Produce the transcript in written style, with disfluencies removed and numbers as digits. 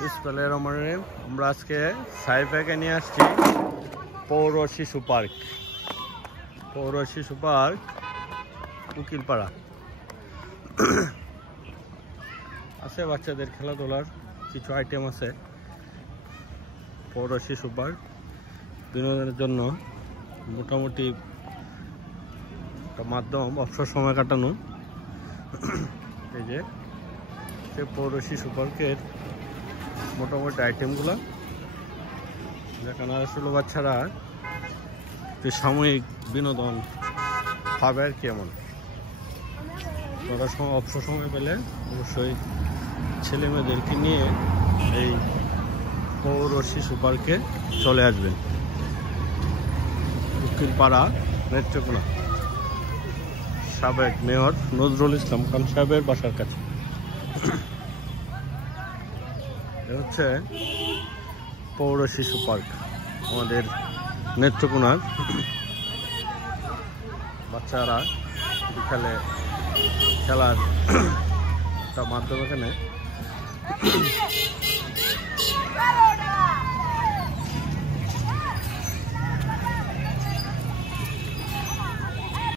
বিসমিল্লাহিররহমানিররহিম। আমরা আজকে সাইফাকে নিয়ে আসছি পৌর শিশু পার্ক। পৌর শিশু পার্ক উকিলপাড়া আছে। বাচ্চাদের খেলাধুলার কিছু আইটেম আছে। পৌর শিশু পার্ক বিনোদনের জন্য মোটামুটি একটা মাধ্যম, অবসর সময় কাটানো। এই যে পৌর শিশু পার্কের মোটামুটি আইটেমগুলো, যেখানে আসলে বাচ্চারা যে সাময়িক বিনোদন পাবে আর কি। এমন অবসর সময় পেলে অবশ্যই ছেলে মেয়েদেরকে নিয়ে এই পৌর শিশু পার্কে চলে আসবেন। উকিলপাড়া নেত্রকোনা, সাবেক মেয়র নজরুল ইসলাম খান সাহেবের বাসার কাছে। হচ্ছে পৌর শিশু পার্ক আমাদের নেত্রকোনার। বাচ্চারা বিকালে খেলার একটা মাধ্যম এখানে।